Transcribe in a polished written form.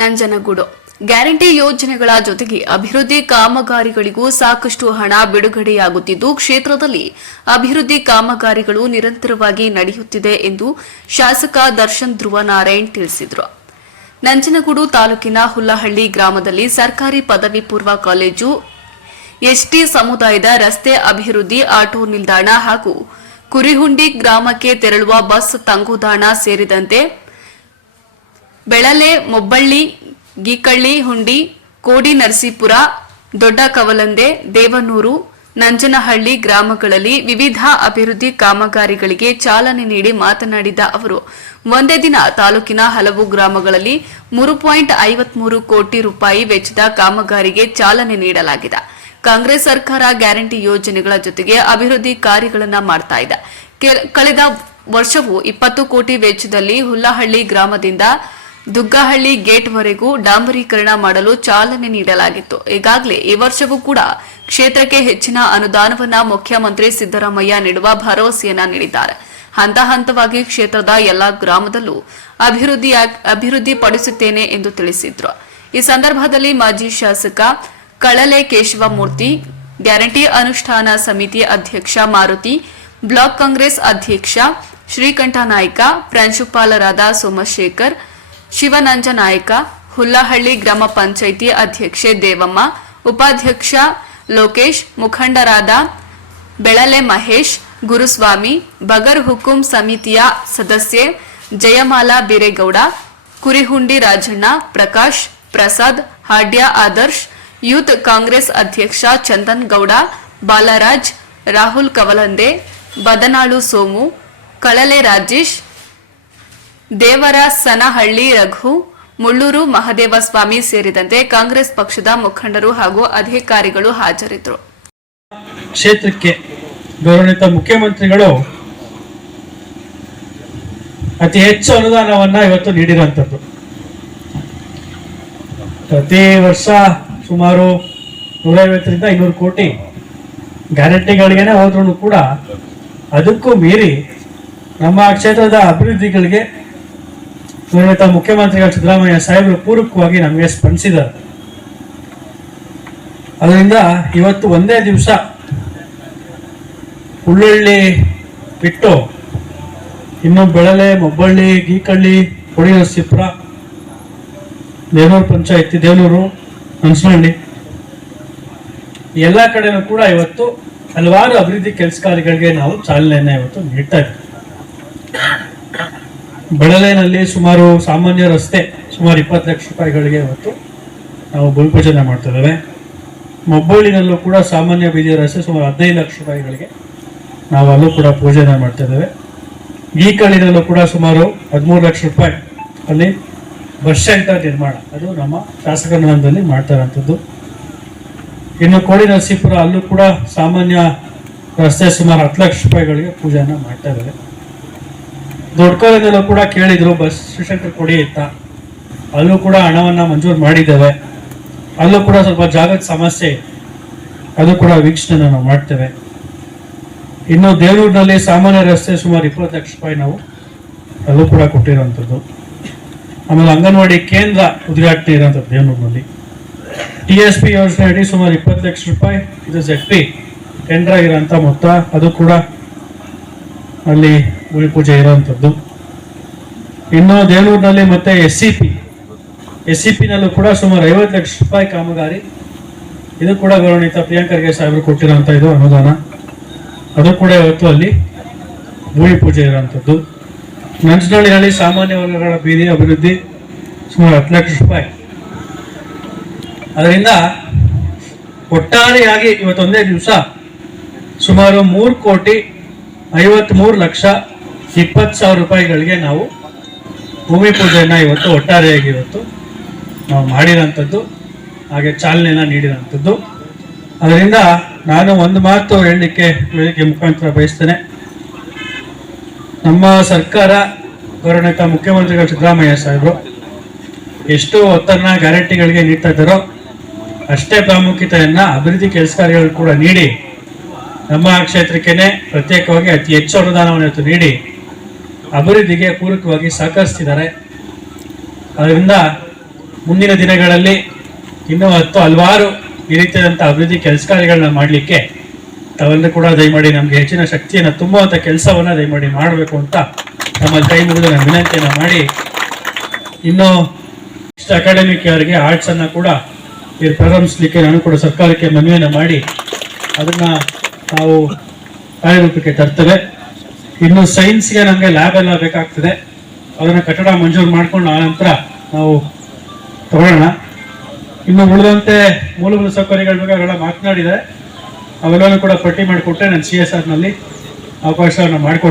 Nanjangud guarantee ಯೋಜನೆಗಳ ಜೊತೆಗೆ ಅಭಿವೃದ್ಧಿ ಕಾಮಗಾರಿಗಳಿಗೂ ಸಾಕಷ್ಟು ಹಣ ಬಿಡುಗಡೆಯಾಗುತ್ತಿದ್ದು ಕ್ಷೇತ್ರದಲ್ಲಿ ಅಭಿವೃದ್ಧಿ ಕಾಮಗಾರಿಗಳು ನಿರಂತರವಾಗಿ ನಡೆಯುತ್ತಿದೆ ಎಂದು ಶಾಸಕ ದರ್ಶನ್ ಧ್ರುವ ನಾರಾಯಣ್ ತಿಳಿಸಿದರು. ನಂಜನಗೂಡು ತಾಲೂಕಿನ ಹುಲ್ಲಹಳ್ಳಿ ಗ್ರಾಮದಲ್ಲಿ ಸರ್ಕಾರಿ ಪದವಿ ಪೂರ್ವ ಕಾಲೇಜು, ಎಸ್ಟಿ ಸಮುದಾಯದ ರಸ್ತೆ ಅಭಿವೃದ್ಧಿ, ಆಟೋ ನಿಲ್ದಾಣ ಹಾಗೂ ಕುರಿಹುಂಡಿ ಗ್ರಾಮಕ್ಕೆ ತೆರಳುವ ಬಸ್ ತಂಗುದಾಣ ಸೇರಿದಂತೆ ಬೆಳಲೆ, ಮೊಬ್ಬಳ್ಳಿ, ಗೀಕಳ್ಳಿ, ಹುಂಡಿ, ಕೋಡಿ ನರಸೀಪುರ, ದೊಡ್ಡ ಕವಲಂದೆ, ದೇವನೂರು, ನಂಜನಹಳ್ಳಿ ಗ್ರಾಮಗಳಲ್ಲಿ ವಿವಿಧ ಅಭಿವೃದ್ಧಿ ಕಾಮಗಾರಿಗಳಿಗೆ ಚಾಲನೆ ನೀಡಿ ಮಾತನಾಡಿದ ಅವರು, ಒಂದೇ ದಿನ ತಾಲೂಕಿನ ಹಲವು ಗ್ರಾಮಗಳಲ್ಲಿ 3.53 ಕೋಟಿ ರೂಪಾಯಿ ವೆಚ್ಚದ ಕಾಮಗಾರಿಗೆ ಚಾಲನೆ ನೀಡಲಾಗಿದೆ. ಕಾಂಗ್ರೆಸ್ ಸರ್ಕಾರ ಗ್ಯಾರಂಟಿ ಯೋಜನೆಗಳ ಜೊತೆಗೆ ಅಭಿವೃದ್ಧಿ ಕಾರ್ಯಗಳನ್ನು ಮಾಡ್ತಾ ಇದೆ. ಕಳೆದ ವರ್ಷವೂ 20 ಕೋಟಿ ವೆಚ್ಚದಲ್ಲಿ ಹುಲ್ಲಹಳ್ಳಿ ಗ್ರಾಮದಿಂದ ದುಗ್ಗಹಳ್ಳಿ ಗೇಟ್ವರೆಗೂ ಡಾಂಬರೀಕರಣ ಮಾಡಲು ಚಾಲನೆ ನೀಡಲಾಗಿತ್ತು. ಈಗಾಗಲೇ ಈ ವರ್ಷವೂ ಕೂಡ ಕ್ಷೇತ್ರಕ್ಕೆ ಹೆಚ್ಚಿನ ಅನುದಾನವನ್ನು ಮುಖ್ಯಮಂತ್ರಿ ಸಿದ್ದರಾಮಯ್ಯ ನೀಡುವ ಭರವಸೆಯನ್ನ ನೀಡಿದ್ದಾರೆ. ಹಂತ ಹಂತವಾಗಿ ಕ್ಷೇತ್ರದ ಎಲ್ಲಾ ಗ್ರಾಮದಲ್ಲೂ ಅಭಿವೃದ್ಧಿ ಪಡಿಸುತ್ತೇನೆ ಎಂದು ತಿಳಿಸಿದ್ರು. ಈ ಸಂದರ್ಭದಲ್ಲಿ ಮಾಜಿ ಶಾಸಕ ಕಳಲೆ ಕೇಶವಮೂರ್ತಿ, ಗ್ಯಾರಂಟಿ ಅನುಷ್ಠಾನ ಸಮಿತಿ ಅಧ್ಯಕ್ಷ ಮಾರುತಿ, ಬ್ಲಾಕ್ ಕಾಂಗ್ರೆಸ್ ಅಧ್ಯಕ್ಷ ಶ್ರೀಕಂಠ ನಾಯ್ಕ, ಪ್ರಾಂಶುಪಾಲರಾದ ಸೋಮಶೇಖರ್, ಶಿವನಂಜನಾಯಕ, ಹುಲ್ಲಹಳ್ಳಿ ಗ್ರಾಮ ಪಂಚಾಯಿತಿ ಅಧ್ಯಕ್ಷೆ ದೇವಮ್ಮ, ಉಪಾಧ್ಯಕ್ಷ ಲೋಕೇಶ್, ಮುಖಂಡರಾದ ಬೆಳಲೆ ಮಹೇಶ್, ಗುರುಸ್ವಾಮಿ, ಬಗರ್ ಹುಕುಂ ಸಮಿತಿಯ ಸದಸ್ಯೆ ಜಯಮಾಲಾ ಬೀರೇಗೌಡ, ಕುರಿಹುಂಡಿ ರಾಜಣ್ಣ, ಪ್ರಕಾಶ್, ಪ್ರಸಾದ್, ಹಾಡ್ಯ ಆದರ್ಶ್, ಯೂತ್ ಕಾಂಗ್ರೆಸ್ ಅಧ್ಯಕ್ಷ ಚಂದನ್ ಗೌಡ, ಬಾಲರಾಜ್, ರಾಹುಲ್ ಕವಲಂದೆ, ಬದನಾಳು ಸೋಮು, ಕಳಲೆ ರಾಜೇಶ್, ದೇವರ ಸನಹಳ್ಳಿ ರಘು, ಮುಳ್ಳೂರು ಮಹದೇವಸ್ವಾಮಿ ಸೇರಿದಂತೆ ಕಾಂಗ್ರೆಸ್ ಪಕ್ಷದ ಮುಖಂಡರು ಹಾಗೂ ಅಧಿಕಾರಿಗಳು ಹಾಜರಿದ್ದರು. ಕ್ಷೇತ್ರಕ್ಕೆ ಗೌರವಾನ್ವಿತ ಮುಖ್ಯಮಂತ್ರಿಗಳು ಅತಿ ಹೆಚ್ಚು ಅನುದಾನವನ್ನ ಇವತ್ತು ನೀಡಿರುವಂತದ್ದು. ಪ್ರತಿ ವರ್ಷ ಸುಮಾರು 150ರಿಂದ 200 ಕೋಟಿ ಗ್ಯಾರಂಟಿಗಳಿಗೇನೆ ಹೋದ್ರೂ ಕೂಡ ಅದಕ್ಕೂ ಮೀರಿ ನಮ್ಮ ಕ್ಷೇತ್ರದ ಅಭಿವೃದ್ಧಿಗಳಿಗೆ ಗೌರವಾನ್ವಿತ ಮುಖ್ಯಮಂತ್ರಿಗಳು ಸಿದ್ದರಾಮಯ್ಯ ಸಾಹೇಬರು ಪೂರಕವಾಗಿ ನಮಗೆ ಸ್ಪಂದಿಸಿದ್ದಾರೆ. ಅದರಿಂದ ಇವತ್ತು ಒಂದೇ ದಿವಸ ಹುಲ್ಲಳ್ಳಿ ಬಿಟ್ಟು ಇನ್ನು ಬೆಳಲೆ, ಮೊಬ್ಬಳ್ಳಿ, ಗೀಕಳ್ಳಿ, ಕೋಡಿ ನರಸೀಪುರ, ದೇವನೂರು ಪಂಚಾಯತಿ, ದೇವನೂರು, ನಂಜನಹಳ್ಳಿ ಎಲ್ಲ ಕಡೆನೂ ಕೂಡ ಇವತ್ತು ಹಲವಾರು ಅಭಿವೃದ್ಧಿ ಕೆಲಸ ಕಾರ್ಯಗಳಿಗೆ ನಾವು ಚಾಲನೆಯನ್ನ ಇವತ್ತು ನೀಡ್ತಾ ಇದ್ದೀವಿ. ಬೆಳಲೆನಲ್ಲಿ ಸುಮಾರು ಸಾಮಾನ್ಯ ರಸ್ತೆ ಸುಮಾರು 20 ಲಕ್ಷ ರೂಪಾಯಿಗಳಿಗೆ ಇವತ್ತು ನಾವು ಭೂಮಿಪೂಜನೆ ಮಾಡ್ತಾ ಇದ್ದೇವೆ. ಮೊಬ್ಬಳ್ಳಿನಲ್ಲೂ ಕೂಡ ಸಾಮಾನ್ಯ ಬೀದಿ ರಸ್ತೆ ಸುಮಾರು 15 ಲಕ್ಷ ರೂಪಾಯಿಗಳಿಗೆ ನಾವು ಅಲ್ಲೂ ಕೂಡ ಪೂಜೆನ ಮಾಡ್ತಾ ಇದ್ದೇವೆ. ಗೀಕಳ್ಳಿನಲ್ಲೂ ಕೂಡ ಸುಮಾರು 13 ಲಕ್ಷ ರೂಪಾಯಿ ಅಲ್ಲಿ ಬಸ್ ಸೆಂಟರ್ ನಿರ್ಮಾಣ, ಅದು ನಮ್ಮ ಶಾಸಕರ ಅನುದಾನದಲ್ಲಿ ಮಾಡ್ತಾ ಇರೋಂಥದ್ದು. ಇನ್ನು ಕೋಡಿ ನರಸೀಪುರ ಅಲ್ಲೂ ಕೂಡ ಸಾಮಾನ್ಯ ರಸ್ತೆ ಸುಮಾರು 10 ಲಕ್ಷ ರೂಪಾಯಿಗಳಿಗೆ ಪೂಜೆನ ಮಾಡ್ತಾ ಇದ್ದಾರೆ. ದೊಡ್ಡಕೋಲದಲ್ಲೂ ಕೂಡ ಕೇಳಿದ್ರು ಬಸ್ ಶಿವಶಂಕರ್ ಕೊಡಿ ಅಂತ, ಅಲ್ಲೂ ಕೂಡ ಹಣವನ್ನ ಮಂಜೂರು ಮಾಡಿದ್ದೇವೆ. ಅಲ್ಲೂ ಕೂಡ ಸ್ವಲ್ಪ ಜಾಗದ ಸಮಸ್ಯೆ, ಅದು ಕೂಡ ವೀಕ್ಷಣೆ ನಾವು ಮಾಡ್ತೇವೆ. ಇನ್ನು ದೇವನೂರಿನಲ್ಲಿ ಸಾಮಾನ್ಯ ರಸ್ತೆ ಸುಮಾರು 20 ಲಕ್ಷ ರೂಪಾಯಿ ನಾವು ಅಲ್ಲೂ ಕೂಡ ಕೊಟ್ಟಿರುವಂಥದ್ದು. ಆಮೇಲೆ ಅಂಗನವಾಡಿ ಕೇಂದ್ರ ಉದ್ಘಾಟನೆ ಇರೋಂಥದ್ದು ದೇವನೂರಿನಲ್ಲಿ. TSP ಯೋಜನೆ ಅಡಿ ಸುಮಾರು 20 ಲಕ್ಷ ರೂಪಾಯಿ, ಇದು ZP ಟೆಂಡರ್ ಆಗಿರೋಂಥ ಮೊತ್ತ, ಅದು ಕೂಡ ಅಲ್ಲಿ ಭೂಮಿ ಪೂಜೆ ಇರುವಂಥದ್ದು. ಇನ್ನು ದೇವನೂರಿನಲ್ಲಿ ಮತ್ತೆ SCP ನಲ್ಲೂ ಕೂಡ ಸುಮಾರು 50 ಲಕ್ಷ ರೂಪಾಯಿ ಕಾಮಗಾರಿ, ಇದು ಕೂಡ ಗೌರವಾನ್ವಿತ ಪ್ರಿಯಾಂಕ ಖರ್ಗೆ ಸಾಹೇಬರು ಕೊಟ್ಟಿರುವಂತ ಇದು ಅನುದಾನ, ಅದು ಕೂಡ ಇವತ್ತು ಅಲ್ಲಿ ಭೂಮಿ ಪೂಜೆ ಇರುವಂಥದ್ದು. ನಂಜನಹಳ್ಳಿಯಲ್ಲಿ ಸಾಮಾನ್ಯ ವರ್ಗಗಳ ಬೀದಿ ಅಭಿವೃದ್ಧಿ ಸುಮಾರು 10 ಲಕ್ಷ ರೂಪಾಯಿ. ಅದರಿಂದ ಒಟ್ಟಾರೆಯಾಗಿ ಇವತ್ತೊಂದೇ ದಿವಸ ಸುಮಾರು 3,53,20,000 ರೂಪಾಯಿಗಳಿಗೆ ನಾವು ಭೂಮಿ ಪೂಜೆಯನ್ನ ಇವತ್ತು ಒಟ್ಟಾರೆಯಾಗಿ ಇವತ್ತು ನಾವು ಮಾಡಿರೋಂಥದ್ದು, ಹಾಗೆ ಚಾಲನೆಯನ್ನ ನೀಡಿರೋಂಥದ್ದು. ಅದರಿಂದ ನಾನು ಒಂದು ಮಾತು ಹೇಳಲಿಕ್ಕೆ ವೇದಿಕೆ ಮುಖಾಂತರ ಬಯಸ್ತೇನೆ. ನಮ್ಮ ಸರ್ಕಾರ ಗೌರವಾನ್ವಿತ ಮುಖ್ಯಮಂತ್ರಿಗಳು ಸಿದ್ದರಾಮಯ್ಯ ಸಾಹೇಬರು ಎಷ್ಟು ಒತ್ತನ್ನ ಗ್ಯಾರಂಟಿಗಳಿಗೆ ನೀಡ್ತಾ ಇದ್ದಾರೋ ಅಷ್ಟೇ ಪ್ರಾಮುಖ್ಯತೆಯನ್ನ ಅಭಿವೃದ್ಧಿ ಕೆಲಸ ಕಾರ್ಯಗಳು ಕೂಡ ನೀಡಿ ನಮ್ಮ ಕ್ಷೇತ್ರಕ್ಕೆ ಪ್ರತ್ಯೇಕವಾಗಿ ಅತಿ ಹೆಚ್ಚು ಅನುದಾನವನ್ನು ನೀಡಿ ಅಭಿವೃದ್ಧಿಗೆ ಪೂರಕವಾಗಿ ಸಹಕರಿಸ್ತಿದ್ದಾರೆ. ಅದರಿಂದ ಮುಂದಿನ ದಿನಗಳಲ್ಲಿ ಇನ್ನೂ ಹಲವಾರು ಈ ರೀತಿಯಾದಂಥ ಅಭಿವೃದ್ಧಿ ಕೆಲಸ ಕಾರ್ಯಗಳನ್ನ ಮಾಡಲಿಕ್ಕೆ ತಾವೆಲ್ಲರೂ ಕೂಡ ದಯಮಾಡಿ ನಮಗೆ ಹೆಚ್ಚಿನ ಶಕ್ತಿಯನ್ನು ತುಂಬುವಂಥ ಕೆಲಸವನ್ನು ದಯಮಾಡಿ ಮಾಡಬೇಕು ಅಂತ ನಮ್ಮಲ್ಲಿ ಕೈ ಮುಗಿದು ನಾನು ವಿನಂತಿಯನ್ನು ಮಾಡಿ, ಇನ್ನು ನೆಕ್ಸ್ಟ್ ಅಕಾಡೆಮಿಕ್ ಅವರಿಗೆ ಆರ್ಟ್ಸನ್ನು ಕೂಡ ಇಲ್ಲಿ ಪ್ರಾರಂಭಿಸಲಿಕ್ಕೆ ನಾನು ಕೂಡ ಸರ್ಕಾರಕ್ಕೆ ಮನವಿಯನ್ನು ಮಾಡಿ ಅದನ್ನು ನಾವು ಕಾರ್ಯರೂಪಕ್ಕೆ ತರ್ತೇವೆ. ಇನ್ನು ಸೈನ್ಸ್ಗೆ ನಮಗೆ ಲ್ಯಾಬ್ ಎಲ್ಲ ಬೇಕಾಗ್ತದೆ, ಅದನ್ನು ಕಟ್ಟಡ ಮಂಜೂರು ಮಾಡ್ಕೊಂಡು ಆನಂತರ ನಾವು ತಗೊಳ್ಳೋಣ. ಇನ್ನು ಉಳಿದಂತೆ ಮೂಲಭೂತ ಸೌಕರ್ಯಗಳ ಬಗ್ಗೆ ಅವರೆಲ್ಲ ಮಾತನಾಡಿದ್ದಾರೆ, ಅವೆಲ್ಲವೂ ಕೂಡ ಪಟ್ಟಿ ಮಾಡಿಕೊಟ್ಟೆ ನಾನು CSR ನಲ್ಲಿ ಅವಕಾಶವನ್ನು ಮಾಡಿಕೊಟ್ಟೆ.